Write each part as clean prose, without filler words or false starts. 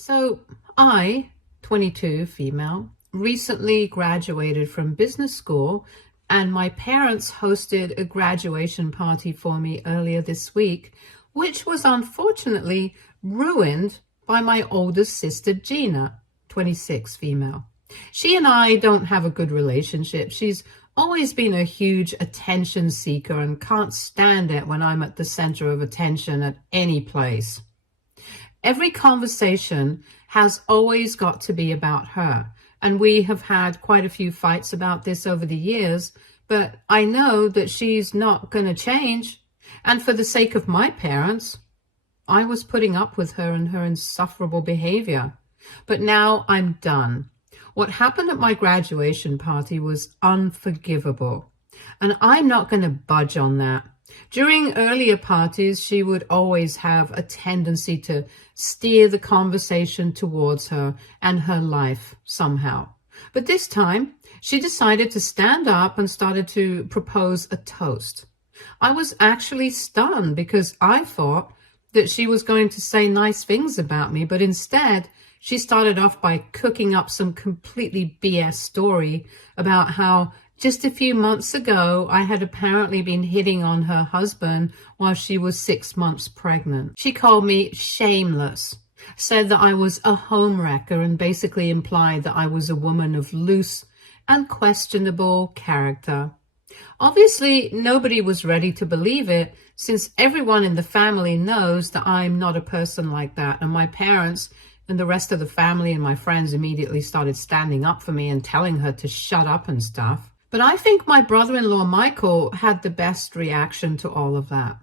So I, 22, female, recently graduated from business school, and my parents hosted a graduation party for me earlier this week, which was unfortunately ruined by my oldest sister, Gina, 26, female. She and I don't have a good relationship. She's always been a huge attention seeker and can't stand it when I'm at the center of attention at any place. Every conversation has always got to be about her, and we have had quite a few fights about this over the years, but I know that she's not going to change, and for the sake of my parents, I was putting up with her and her insufferable behavior. But now I'm done. What happened at my graduation party was unforgivable, and I'm not going to budge on that. During earlier parties, she would always have a tendency to steer the conversation towards her and her life somehow. But this time, she decided to stand up and started to propose a toast. I was actually stunned because I thought that she was going to say nice things about me, but instead, she started off by cooking up some completely BS story about how just a few months ago, I had apparently been hitting on her husband while she was 6 months pregnant. She called me shameless, said that I was a homewrecker, and basically implied that I was a woman of loose and questionable character. Obviously, nobody was ready to believe it, since everyone in the family knows that I'm not a person like that, and my parents and the rest of the family and my friends immediately started standing up for me and telling her to shut up and stuff. But I think my brother-in-law Michael had the best reaction to all of that.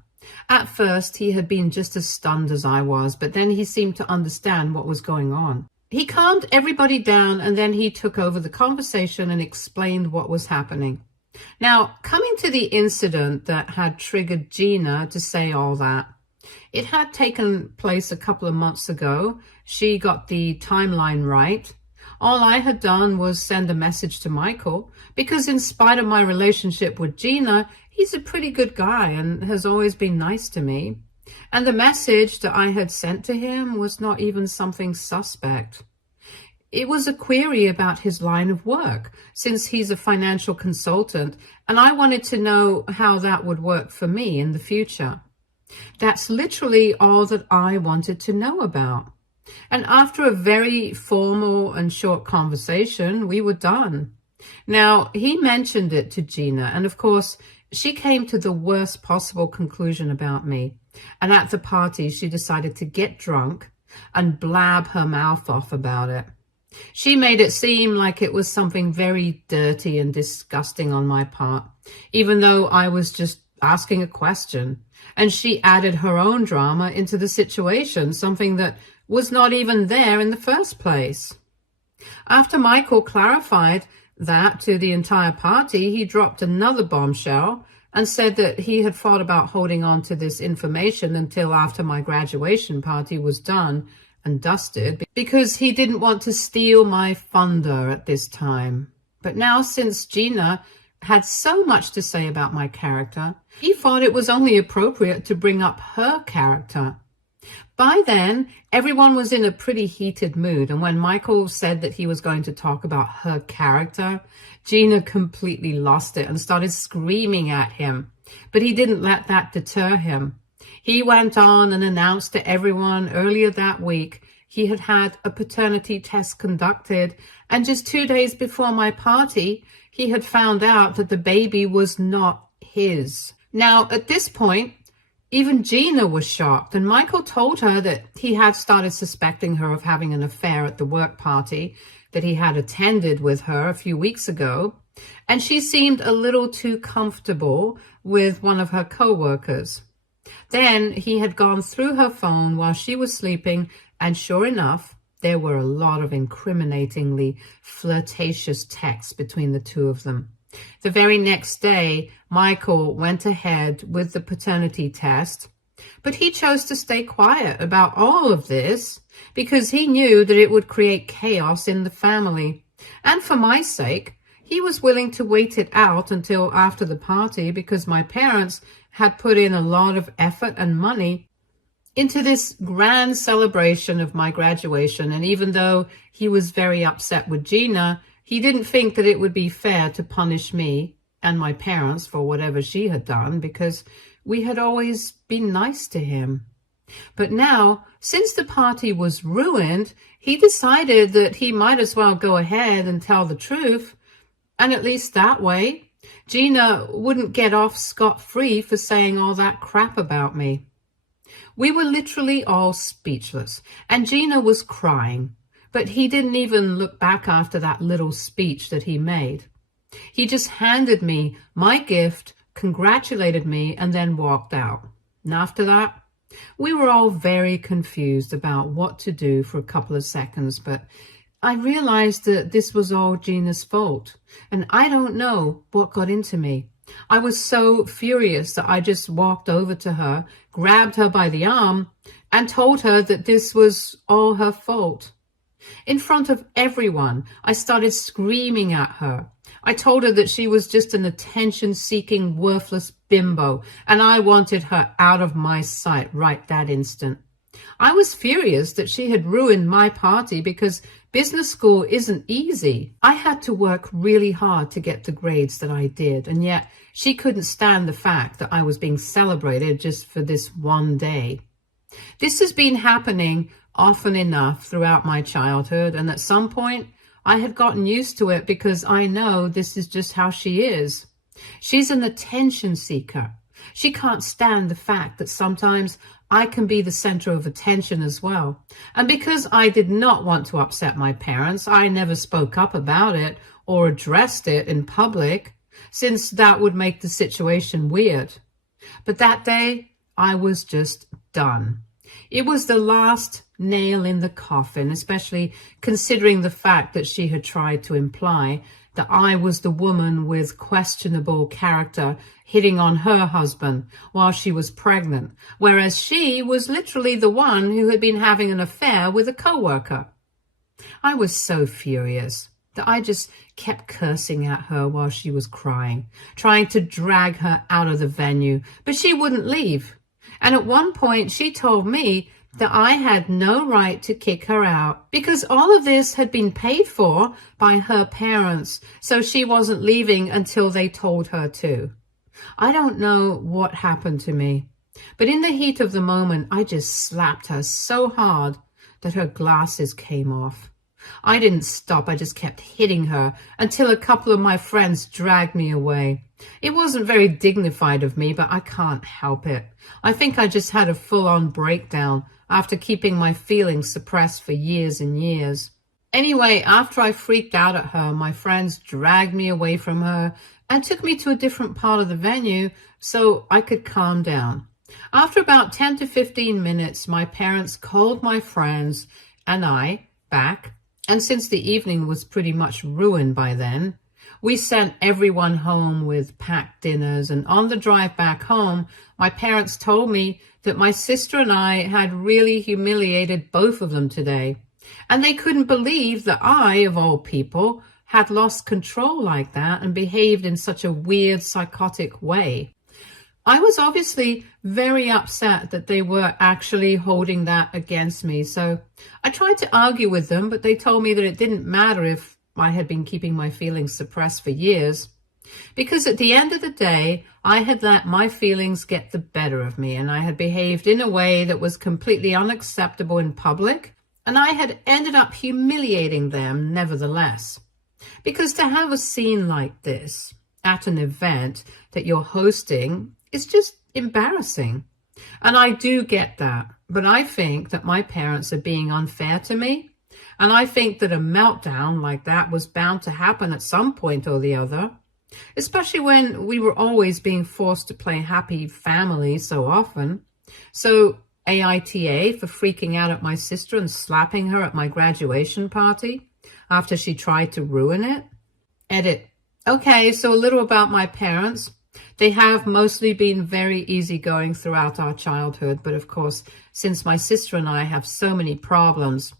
At first, he had been just as stunned as I was, but then he seemed to understand what was going on. He calmed everybody down, and then he took over the conversation and explained what was happening. Now, coming to the incident that had triggered Gina to say all that, it had taken place a couple of months ago. She got the timeline right. All I had done was send a message to Michael, because in spite of my relationship with Gina, he's a pretty good guy and has always been nice to me. And the message that I had sent to him was not even something suspect. It was a query about his line of work, since he's a financial consultant, and I wanted to know how that would work for me in the future. That's literally all that I wanted to know about. And after a very formal and short conversation, we were done. Now, he mentioned it to Gina, and of course, she came to the worst possible conclusion about me. And at the party, she decided to get drunk and blab her mouth off about it. She made it seem like it was something very dirty and disgusting on my part, even though I was just asking a question. And she added her own drama into the situation, something that was not even there in the first place. After Michael clarified that to the entire party, he dropped another bombshell and said that he had thought about holding on to this information until after my graduation party was done and dusted, because he didn't want to steal my thunder at this time. But now, since Gina had so much to say about my character, he thought it was only appropriate to bring up her character. By then, everyone was in a pretty heated mood, and when Michael said that he was going to talk about her character, Gina completely lost it and started screaming at him. But he didn't let that deter him. He went on and announced to everyone earlier that week he had had a paternity test conducted, and just 2 days before my party, he had found out that the baby was not his. Now, at this point, even Gina was shocked, and Michael told her that he had started suspecting her of having an affair at the work party that he had attended with her a few weeks ago, and she seemed a little too comfortable with one of her co-workers. Then he had gone through her phone while she was sleeping, and sure enough, there were a lot of incriminatingly flirtatious texts between the two of them. The very next day, Michael went ahead with the paternity test, but he chose to stay quiet about all of this because he knew that it would create chaos in the family. And for my sake, he was willing to wait it out until after the party because my parents had put in a lot of effort and money into this grand celebration of my graduation. And even though he was very upset with Gina, he didn't think that it would be fair to punish me and my parents for whatever she had done, because we had always been nice to him. But now, since the party was ruined, he decided that he might as well go ahead and tell the truth. And at least that way, Gina wouldn't get off scot-free for saying all that crap about me. We were literally all speechless, and Gina was crying, but he didn't even look back after that little speech that he made. He just handed me my gift, congratulated me, and then walked out. And after that, we were all very confused about what to do for a couple of seconds, but I realized that this was all Gina's fault, and I don't know what got into me. I was so furious that I just walked over to her, grabbed her by the arm, and told her that this was all her fault. In front of everyone, I started screaming at her. I told her that she was just an attention-seeking, worthless bimbo, and I wanted her out of my sight right that instant. I was furious that she had ruined my party because business school isn't easy. I had to work really hard to get the grades that I did, and yet she couldn't stand the fact that I was being celebrated just for this one day. This has been happening often enough throughout my childhood, and at some point I had gotten used to it because I know this is just how she is. She's an attention seeker. She can't stand the fact that sometimes I can be the center of attention as well. And because I did not want to upset my parents, I never spoke up about it or addressed it in public, since that would make the situation weird. But that day, I was just done. It was the last nail in the coffin, especially considering the fact that she had tried to imply that I was the woman with questionable character hitting on her husband while she was pregnant, whereas she was literally the one who had been having an affair with a coworker. I was so furious that I just kept cursing at her while she was crying, trying to drag her out of the venue, but she wouldn't leave. And at one point she told me that I had no right to kick her out because all of this had been paid for by her parents, so she wasn't leaving until they told her to. I don't know what happened to me, but in the heat of the moment, I just slapped her so hard that her glasses came off. I didn't stop. I just kept hitting her until a couple of my friends dragged me away. It wasn't very dignified of me, but I can't help it. I think I just had a full-on breakdown after keeping my feelings suppressed for years and years. Anyway, after I freaked out at her, my friends dragged me away from her and took me to a different part of the venue so I could calm down. After about 10 to 15 minutes, my parents called my friends and I back, and since the evening was pretty much ruined by then, we sent everyone home with packed dinners, and on the drive back home, my parents told me that my sister and I had really humiliated both of them today, and they couldn't believe that I, of all people, had lost control like that and behaved in such a weird, psychotic way. I was obviously very upset that they were actually holding that against me, so I tried to argue with them, but they told me that it didn't matter if I had been keeping my feelings suppressed for years, because at the end of the day, I had let my feelings get the better of me, and I had behaved in a way that was completely unacceptable in public, and I had ended up humiliating them nevertheless. Because to have a scene like this at an event that you're hosting is just embarrassing. And I do get that, but I think that my parents are being unfair to me. And I think that a meltdown like that was bound to happen at some point or the other, especially when we were always being forced to play happy family so often. So AITA for freaking out at my sister and slapping her at my graduation party after she tried to ruin it. Edit. Okay, so a little about my parents. They have mostly been very easygoing throughout our childhood, but of course, since my sister and I have so many problems,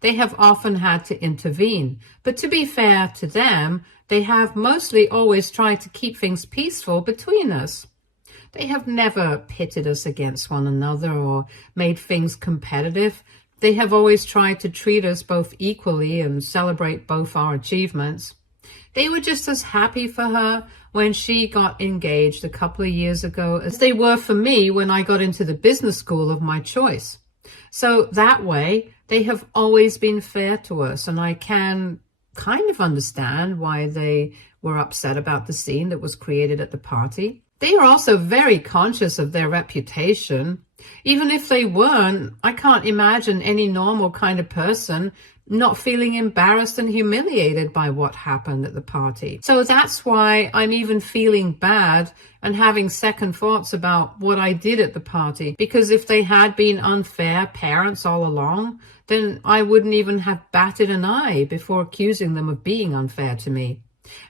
they have often had to intervene. But to be fair to them, they have mostly always tried to keep things peaceful between us. They have never pitted us against one another or made things competitive. They have always tried to treat us both equally and celebrate both our achievements. They were just as happy for her when she got engaged a couple of years ago as they were for me when I got into the business school of my choice. So that way, they have always been fair to us, and I can kind of understand why they were upset about the scene that was created at the party. They are also very conscious of their reputation. Even if they weren't, I can't imagine any normal kind of person not feeling embarrassed and humiliated by what happened at the party. So that's why I'm even feeling bad and having second thoughts about what I did at the party. Because if they had been unfair parents all along, then I wouldn't even have batted an eye before accusing them of being unfair to me,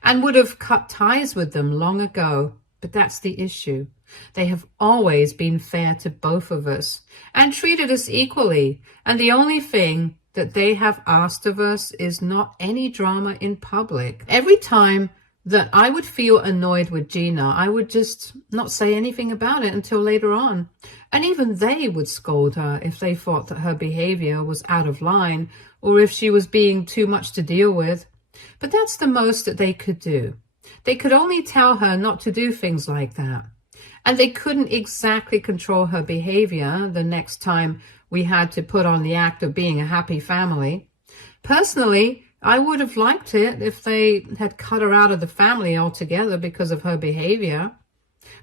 and would have cut ties with them long ago. But that's the issue. They have always been fair to both of us and treated us equally. And the only thing that they have asked of us is not any drama in public. Every time that I would feel annoyed with Gina, I would just not say anything about it until later on. And even they would scold her if they thought that her behavior was out of line or if she was being too much to deal with. But that's the most that they could do. They could only tell her not to do things like that. And they couldn't exactly control her behavior the next time we had to put on the act of being a happy family. Personally, I would have liked it if they had cut her out of the family altogether because of her behavior.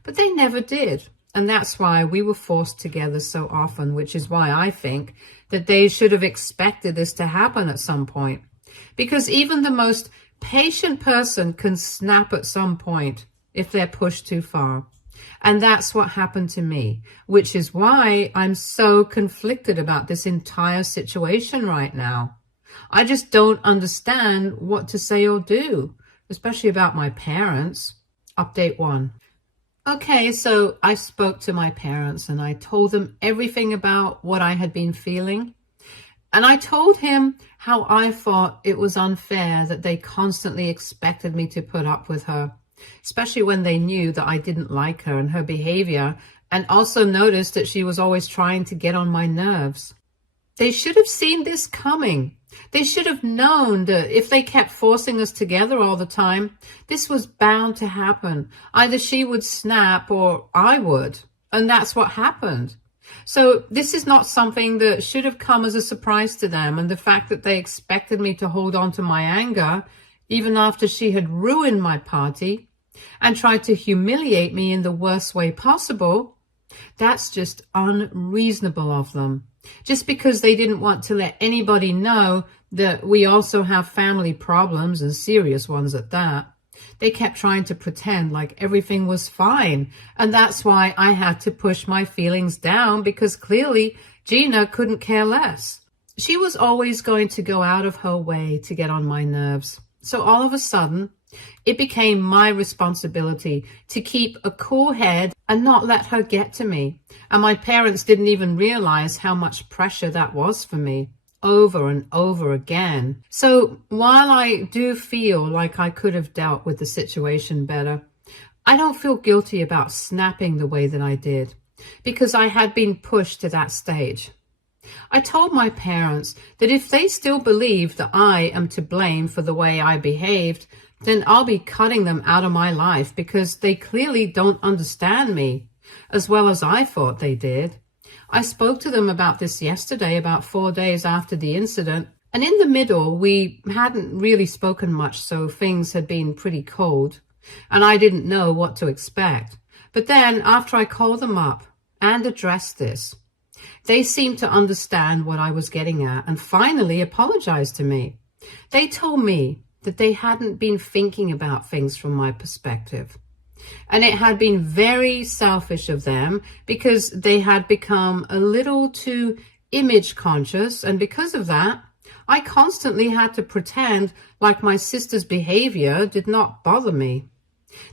But they never did. And that's why we were forced together so often, which is why I think that they should have expected this to happen at some point. Because even the most patient person can snap at some point if they're pushed too far. And that's what happened to me, which is why I'm so conflicted about this entire situation right now. I just don't understand what to say or do, especially about my parents. Update 1. Okay, so I spoke to my parents and I told them everything about what I had been feeling. And I told him how I thought it was unfair that they constantly expected me to put up with her, especially when they knew that I didn't like her and her behavior, and also noticed that she was always trying to get on my nerves. They should have seen this coming. They should have known that if they kept forcing us together all the time, this was bound to happen. Either she would snap or I would, and that's what happened. So this is not something that should have come as a surprise to them, and the fact that they expected me to hold on to my anger even after she had ruined my party and tried to humiliate me in the worst way possible, that's just unreasonable of them. Just because they didn't want to let anybody know that we also have family problems, and serious ones at that. They kept trying to pretend like everything was fine, and that's why I had to push my feelings down, because clearly Gina couldn't care less. She was always going to go out of her way to get on my nerves. So all of a sudden, it became my responsibility to keep a cool head and not let her get to me. And my parents didn't even realize how much pressure that was for me, over and over again. So while I do feel like I could have dealt with the situation better, I don't feel guilty about snapping the way that I did, because I had been pushed to that stage. I told my parents that if they still believe that I am to blame for the way I behaved, then I'll be cutting them out of my life, because they clearly don't understand me as well as I thought they did. I spoke to them about this yesterday, about 4 days after the incident, and in the middle, we hadn't really spoken much, so things had been pretty cold, and I didn't know what to expect. But then, after I called them up and addressed this, they seemed to understand what I was getting at and finally apologized to me. They told me that they hadn't been thinking about things from my perspective, and it had been very selfish of them because they had become a little too image conscious, and because of that, I constantly had to pretend like my sister's behavior did not bother me.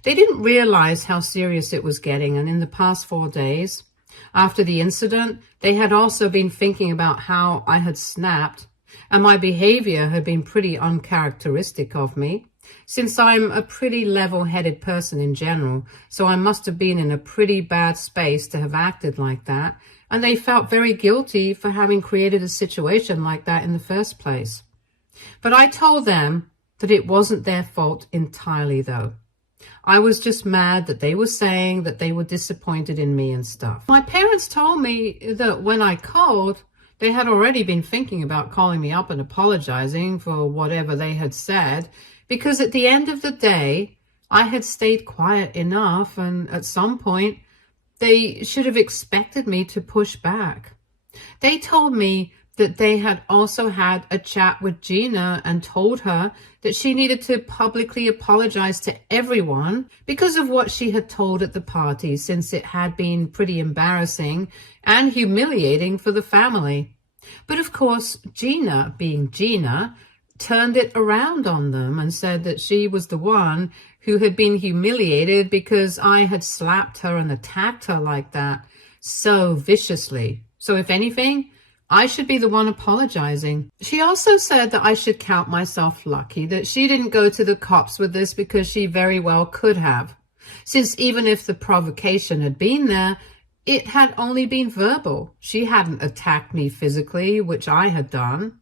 They didn't realize how serious it was getting, and in the past 4 days, after the incident, they had also been thinking about how I had snapped, and my behavior had been pretty uncharacteristic of me. since I'm a pretty level-headed person in general, so I must have been in a pretty bad space to have acted like that, and they felt very guilty for having created a situation like that in the first place. But I told them that it wasn't their fault entirely, though. I was just mad that they were saying that they were disappointed in me and stuff. My parents told me that when I called, they had already been thinking about calling me up and apologizing for whatever they had said, because at the end of the day, I had stayed quiet enough, and at some point, they should have expected me to push back. They told me that they had also had a chat with Gina and told her that she needed to publicly apologize to everyone because of what she had told at the party, since it had been pretty embarrassing and humiliating for the family. But of course, Gina, being Gina, turned it around on them and said that she was the one who had been humiliated because I had slapped her and attacked her like that so viciously. So if anything, I should be the one apologizing. She also said that I should count myself lucky that she didn't go to the cops with this, because she very well could have, since even if the provocation had been there, it had only been verbal. She hadn't attacked me physically, which I had done.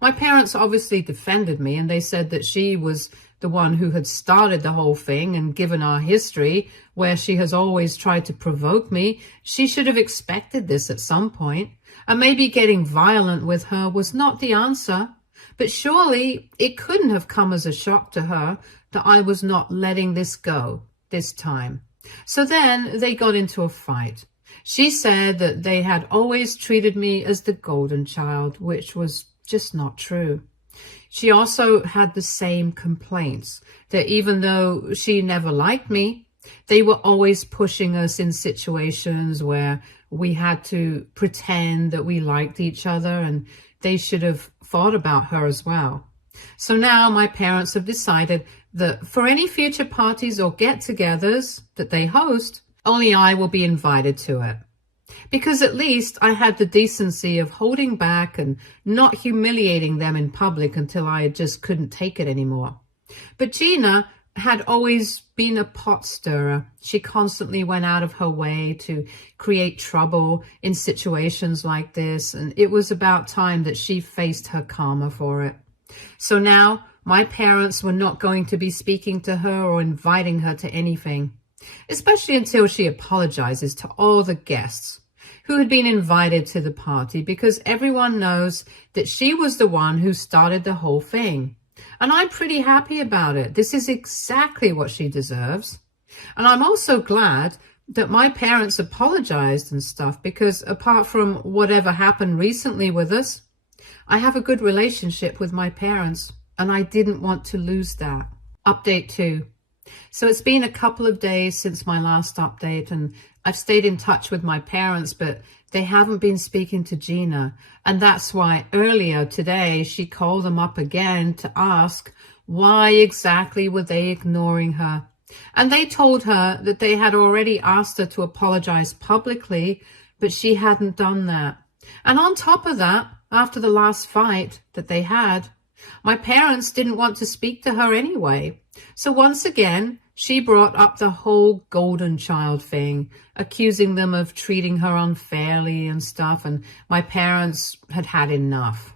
My parents obviously defended me, and they said that she was the one who had started the whole thing, and given our history, where she has always tried to provoke me, she should have expected this at some point, and maybe getting violent with her was not the answer. But surely it couldn't have come as a shock to her that I was not letting this go this time. So then they got into a fight. She said that they had always treated me as the golden child, which was just not true. She also had the same complaints, that even though she never liked me, they were always pushing us in situations where we had to pretend that we liked each other, and they should have thought about her as well. So now my parents have decided that for any future parties or get-togethers that they host, only I will be invited to it. Because at least I had the decency of holding back and not humiliating them in public until I just couldn't take it anymore. But Gina had always been a pot stirrer. She constantly went out of her way to create trouble in situations like this, and it was about time that she faced her karma for it. So now my parents were not going to be speaking to her or inviting her to anything, especially until she apologizes to all the guests who had been invited to the party, because everyone knows that she was the one who started the whole thing. And I'm pretty happy about it. This is exactly what she deserves. And I'm also glad that my parents apologized and stuff, because apart from whatever happened recently with us, I have a good relationship with my parents, and I didn't want to lose that. Update 2. So it's been a couple of days since my last update, and I've stayed in touch with my parents, but they haven't been speaking to Gina. And that's why earlier today she called them up again to ask why exactly were they ignoring her. And they told her that they had already asked her to apologize publicly, but she hadn't done that. And on top of that, after the last fight that they had, my parents didn't want to speak to her anyway. So once again, she brought up the whole golden child thing, accusing them of treating her unfairly and stuff, and my parents had had enough.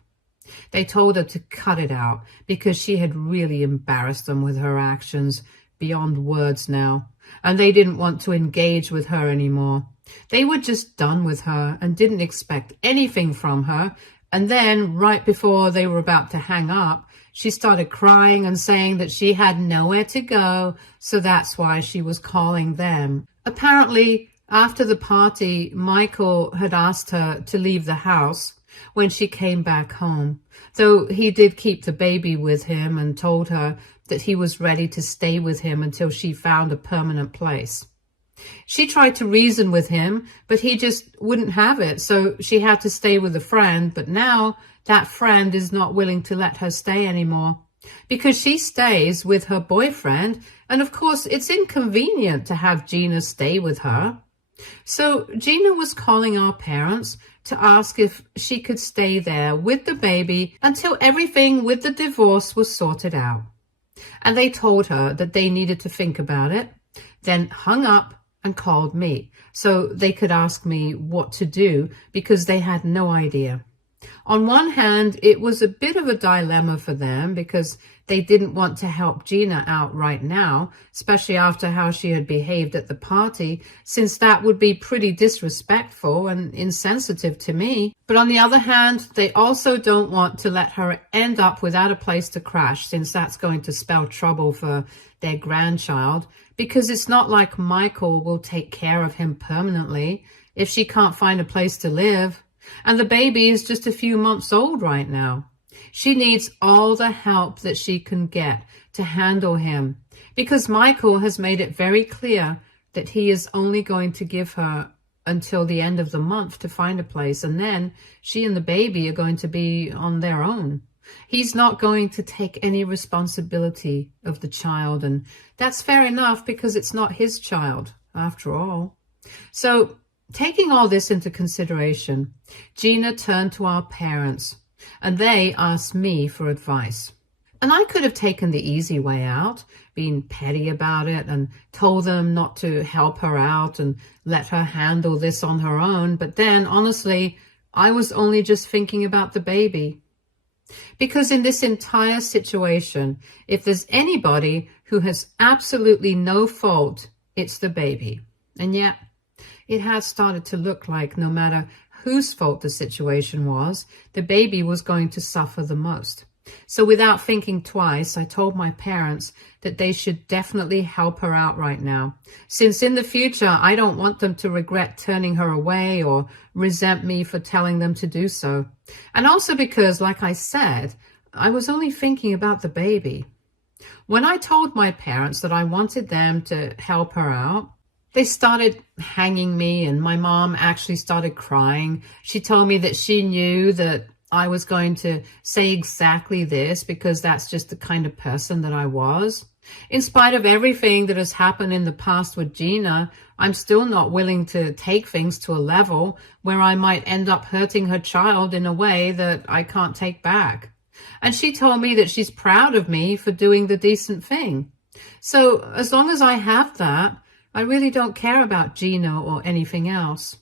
They told her to cut it out because she had really embarrassed them with her actions beyond words now, and they didn't want to engage with her anymore. They were just done with her and didn't expect anything from her. And then, right before they were about to hang up, she started crying and saying that she had nowhere to go, so that's why she was calling them. Apparently, after the party, Michael had asked her to leave the house when she came back home, though he did keep the baby with him and told her that he was ready to stay with him until she found a permanent place. She tried to reason with him, but he just wouldn't have it, so she had to stay with a friend. But now that friend is not willing to let her stay anymore because she stays with her boyfriend, and of course it's inconvenient to have Gina stay with her. So Gina was calling our parents to ask if she could stay there with the baby until everything with the divorce was sorted out. And they told her that they needed to think about it, then hung up and called me so they could ask me what to do because they had no idea. On one hand, it was a bit of a dilemma for them because they didn't want to help Gina out right now, especially after how she had behaved at the party, since that would be pretty disrespectful and insensitive to me. But on the other hand, they also don't want to let her end up without a place to crash, since that's going to spell trouble for their grandchild, because it's not like Michael will take care of him permanently if she can't find a place to live. And the baby is just a few months old right now. She needs all the help that she can get to handle him, because Michael has made it very clear that he is only going to give her until the end of the month to find a place, and then she and the baby are going to be on their own. He's not going to take any responsibility of the child, and that's fair enough because it's not his child after all. So, taking all this into consideration, Gina turned to our parents and they asked me for advice. And I could have taken the easy way out, been petty about it and told them not to help her out and let her handle this on her own. But then, honestly, I was only just thinking about the baby. Because in this entire situation, if there's anybody who has absolutely no fault, it's the baby. And yet, it had started to look like no matter whose fault the situation was, the baby was going to suffer the most. So without thinking twice, I told my parents that they should definitely help her out right now, since in the future, I don't want them to regret turning her away or resent me for telling them to do so. And also because, like I said, I was only thinking about the baby. When I told my parents that I wanted them to help her out, they started hanging me, and my mom actually started crying. She told me that she knew that I was going to say exactly this because that's just the kind of person that I was. In spite of everything that has happened in the past with Gina, I'm still not willing to take things to a level where I might end up hurting her child in a way that I can't take back. And she told me that she's proud of me for doing the decent thing. So as long as I have that, I really don't care about Gina or anything else.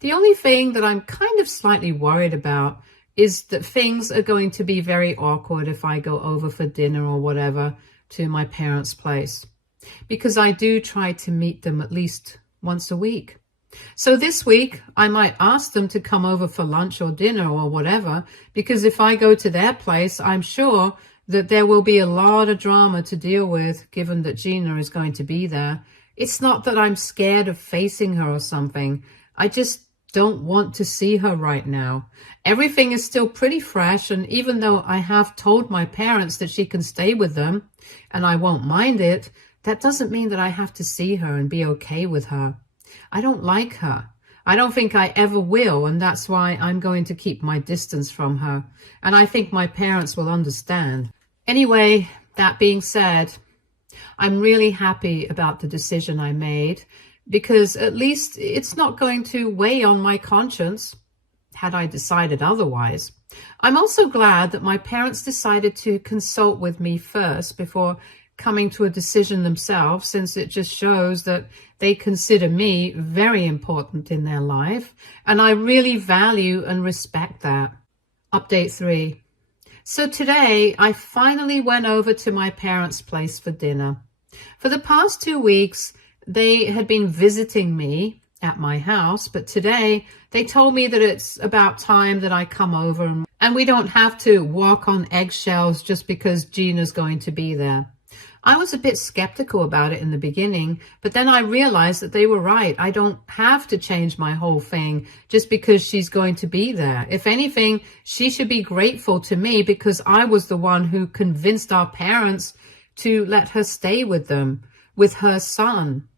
The only thing that I'm kind of slightly worried about is that things are going to be very awkward if I go over for dinner or whatever to my parents' place, because I do try to meet them at least once a week. So this week, I might ask them to come over for lunch or dinner or whatever, because if I go to their place, I'm sure that there will be a lot of drama to deal with, given that Gina is going to be there. It's not that I'm scared of facing her or something. I just don't want to see her right now. Everything is still pretty fresh, and even though I have told my parents that she can stay with them, and I won't mind it, that doesn't mean that I have to see her and be okay with her. I don't like her. I don't think I ever will, and that's why I'm going to keep my distance from her, and I think my parents will understand. Anyway, that being said, I'm really happy about the decision I made, because at least it's not going to weigh on my conscience, had I decided otherwise. I'm also glad that my parents decided to consult with me first before coming to a decision themselves, since it just shows that they consider me very important in their life, and I really value and respect that. Update 3. So today, I finally went over to my parents' place for dinner. For the past 2 weeks, they had been visiting me at my house, but today they told me that it's about time that I come over and we don't have to walk on eggshells just because Gina's going to be there. I was a bit skeptical about it in the beginning, but then I realized that they were right. I don't have to change my whole thing just because she's going to be there. If anything, she should be grateful to me because I was the one who convinced our parents to let her stay with them, with her son.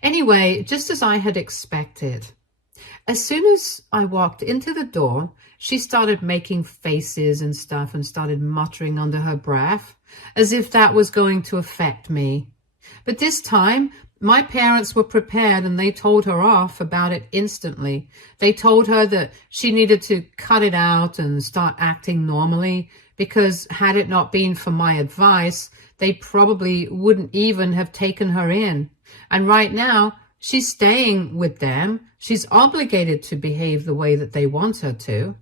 Anyway, just as I had expected, as soon as I walked into the door, she started making faces and stuff and started muttering under her breath, as if that was going to affect me. But this time, my parents were prepared and they told her off about it instantly. They told her that she needed to cut it out and start acting normally because had it not been for my advice, they probably wouldn't even have taken her in. And right now, she's staying with them. She's obligated to behave the way that they want her to.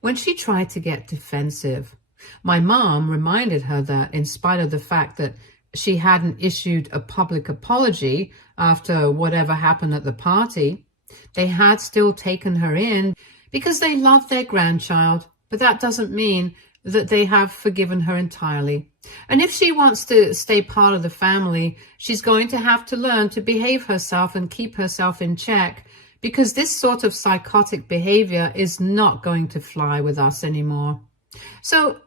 When she tried to get defensive, my mom reminded her that in spite of the fact that she hadn't issued a public apology after whatever happened at the party, they had still taken her in because they love their grandchild, but that doesn't mean that they have forgiven her entirely. And if she wants to stay part of the family, she's going to have to learn to behave herself and keep herself in check, because this sort of psychotic behavior is not going to fly with us anymore. So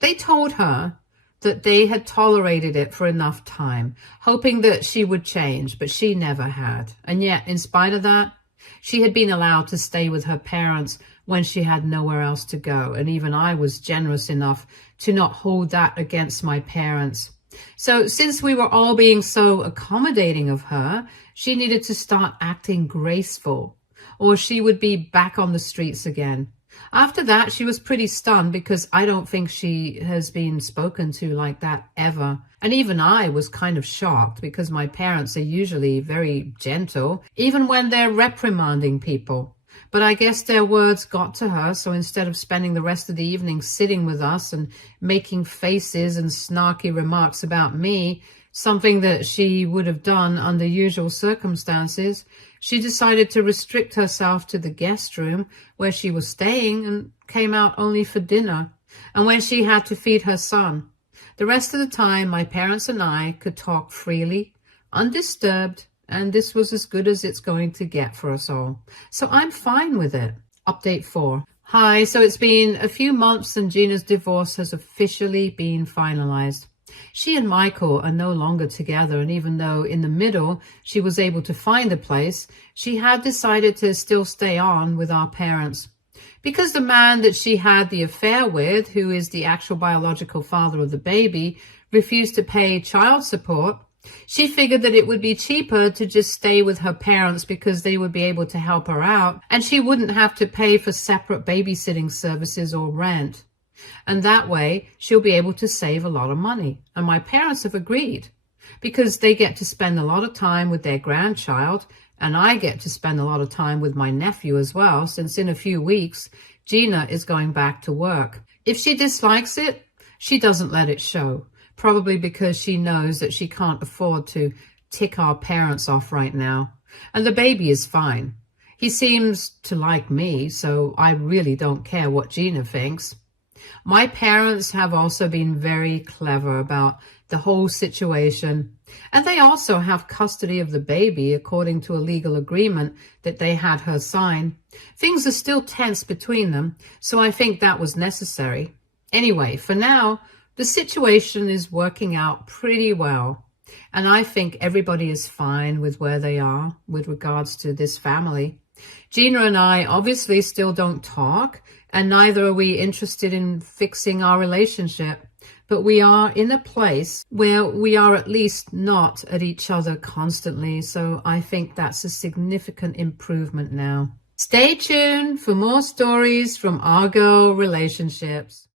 they told her that they had tolerated it for enough time, hoping that she would change, but she never had. And yet, in spite of that, she had been allowed to stay with her parents when she had nowhere else to go. And even I was generous enough to not hold that against my parents. So since we were all being so accommodating of her, she needed to start acting graceful, or she would be back on the streets again. After that, she was pretty stunned, because I don't think she has been spoken to like that ever. And even I was kind of shocked, because my parents are usually very gentle, even when they're reprimanding people. But I guess their words got to her, so instead of spending the rest of the evening sitting with us and making faces and snarky remarks about me, something that she would have done under usual circumstances, she decided to restrict herself to the guest room where she was staying and came out only for dinner, and when she had to feed her son. The rest of the time, my parents and I could talk freely, undisturbed, and this was as good as it's going to get for us all. So I'm fine with it. Update 4. Hi, so it's been a few months and Gina's divorce has officially been finalized. She and Michael are no longer together, and even though in the middle she was able to find a place, she had decided to still stay on with our parents. Because the man that she had the affair with, who is the actual biological father of the baby, refused to pay child support, she figured that it would be cheaper to just stay with her parents because they would be able to help her out, and she wouldn't have to pay for separate babysitting services or rent. And that way, she'll be able to save a lot of money. And my parents have agreed, because they get to spend a lot of time with their grandchild, and I get to spend a lot of time with my nephew as well, since in a few weeks, Gina is going back to work. If she dislikes it, she doesn't let it show. Probably because she knows that she can't afford to tick our parents off right now. And the baby is fine. He seems to like me, so I really don't care what Gina thinks. My parents have also been very clever about the whole situation, and they also have custody of the baby according to a legal agreement that they had her sign. Things are still tense between them, so I think that was necessary. Anyway, for now, the situation is working out pretty well, and I think everybody is fine with where they are with regards to this family. Gina and I obviously still don't talk, and neither are we interested in fixing our relationship, but we are in a place where we are at least not at each other constantly, so I think that's a significant improvement now. Stay tuned for more stories from Our Girl Relationships.